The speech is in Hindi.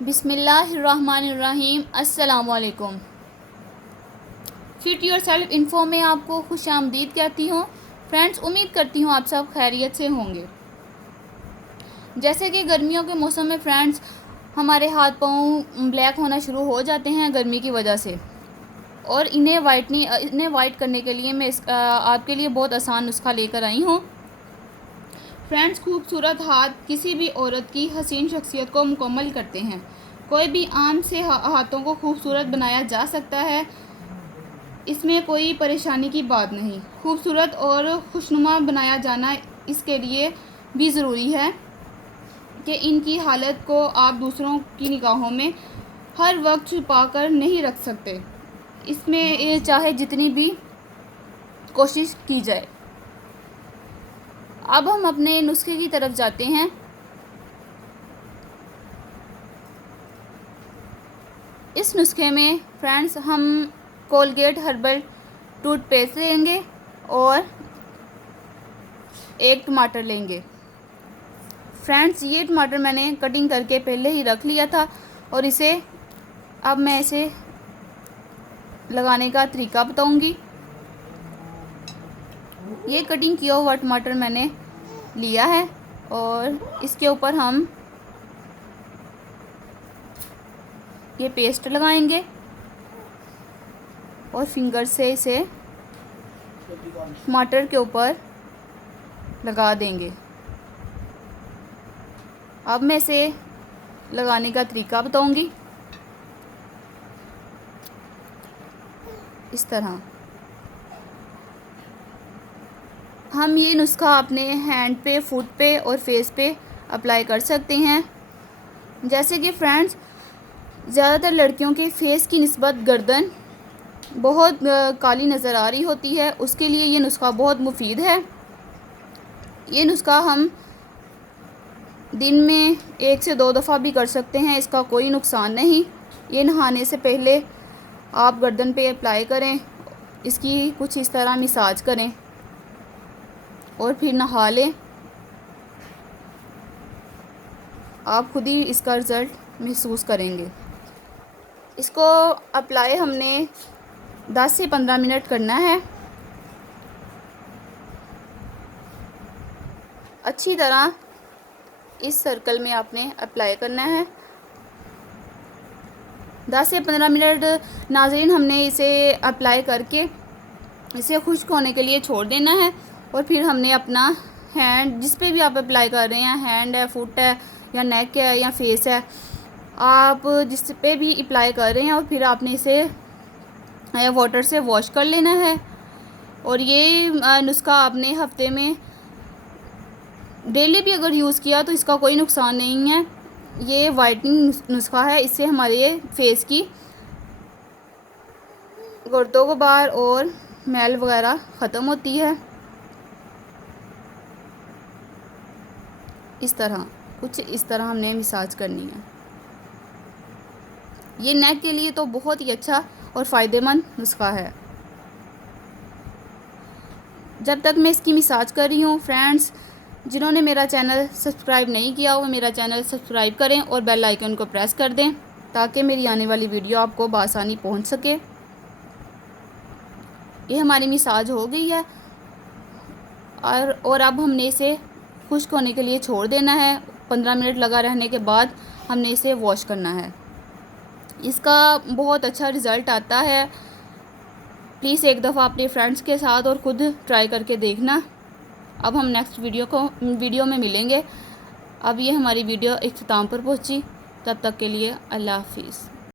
बिस्मिल्लाहिर्रहमानिर्रहीम। अस्सलामुअलैकुम। फिट योर सेल्फ इन्फो में आपको खुश आमदीद कहती हूँ। फ्रेंड्स, उम्मीद करती हूँ आप सब खैरियत से होंगे। जैसे कि गर्मियों के मौसम में फ्रेंड्स हमारे हाथ पाँव ब्लैक होना शुरू हो जाते हैं गर्मी की वजह से, और इन्हें वाइट करने के लिए मैं आपके लिए बहुत आसान नुस्खा लेकर आई हूँ। फ्रेंड्स, खूबसूरत हाथ किसी भी औरत की हसीन शख्सियत को मुकम्मल करते हैं। कोई भी आम से हाथों को खूबसूरत बनाया जा सकता है, इसमें कोई परेशानी की बात नहीं। खूबसूरत और खुशनुमा बनाया जाना इसके लिए भी ज़रूरी है कि इनकी हालत को आप दूसरों की निगाहों में हर वक्त छुपा कर नहीं रख सकते। इसमें चाहे जितनी भी कोशिश की जाए। अब हम अपने नुस्खे की तरफ जाते हैं। इस नुस्खे में फ्रेंड्स हम कोलगेट हर्बल टूथपेस्ट लेंगे और एक टमाटर लेंगे। फ्रेंड्स, ये टमाटर मैंने कटिंग करके पहले ही रख लिया था और अब मैं इसे लगाने का तरीका बताऊंगी। ये कटिंग किया हुआ टमाटर मैंने लिया है और इसके ऊपर हम ये पेस्ट लगाएंगे और फिंगर से इसे टमाटर के ऊपर लगा देंगे। अब मैं इसे लगाने का तरीका बताऊंगी। इस तरह हम ये नुस्खा अपने हैंड पे, फुट पे और फेस पे अप्लाई कर सकते हैं। जैसे कि फ्रेंड्स, ज़्यादातर लड़कियों के फेस की निस्बत गर्दन बहुत काली नज़र आ रही होती है, उसके लिए ये नुस्खा बहुत मुफीद है। ये नुस्खा हम दिन में 1 से 2 दफ़ा भी कर सकते हैं, इसका कोई नुकसान नहीं। ये नहाने से पहले आप गर्दन पे अप्लाई करें, इसकी कुछ इस तरह मसाज करें और फिर नहा लें। आप खुद ही इसका रिज़ल्ट महसूस करेंगे। इसको अप्लाई हमने 10 से 15 मिनट करना है। अच्छी तरह इस सर्कल में आपने अप्लाई करना है। 10 से 15 मिनट नाज़रीन हमने इसे अप्लाई करके इसे खुश्क होने के लिए छोड़ देना है। और फिर हमने अपना हैंड, जिस पे भी आप अप्लाई कर रहे हैं, हैंड है, फुट है या नेक है या फेस है, आप जिस पे भी अप्लाई कर रहे हैं, और फिर आपने इसे वाटर से वॉश कर लेना है। और ये नुस्खा आपने हफ्ते में डेली भी अगर यूज़ किया तो इसका कोई नुकसान नहीं है। ये वाइटनिंग नुस्खा है, इससे हमारे फेस की गुर्दों गुबार और मैल वगैरह ख़त्म होती है। कुछ इस तरह हमने मसाज करनी है। ये नेक के लिए तो बहुत ही अच्छा और फ़ायदेमंद नुस्खा है। जब तक मैं इसकी मसाज कर रही हूँ फ्रेंड्स, जिन्होंने मेरा चैनल सब्सक्राइब नहीं किया वो मेरा चैनल सब्सक्राइब करें और बेल आइकन को प्रेस कर दें ताकि मेरी आने वाली वीडियो आपको बआसानी पहुँच सके। ये हमारी मसाज हो गई है और अब हमने इसे खुश्क होने के लिए छोड़ देना है। 15 मिनट लगा रहने के बाद हमने इसे वॉश करना है। इसका बहुत अच्छा रिज़ल्ट आता है। प्लीज़ एक दफ़ा अपने फ्रेंड्स के साथ और ख़ुद ट्राई करके देखना। अब हम नेक्स्ट वीडियो में मिलेंगे। अब ये हमारी वीडियो इख्तिताम पर पहुंची। तब तक के लिए अल्लाह हाफिज़।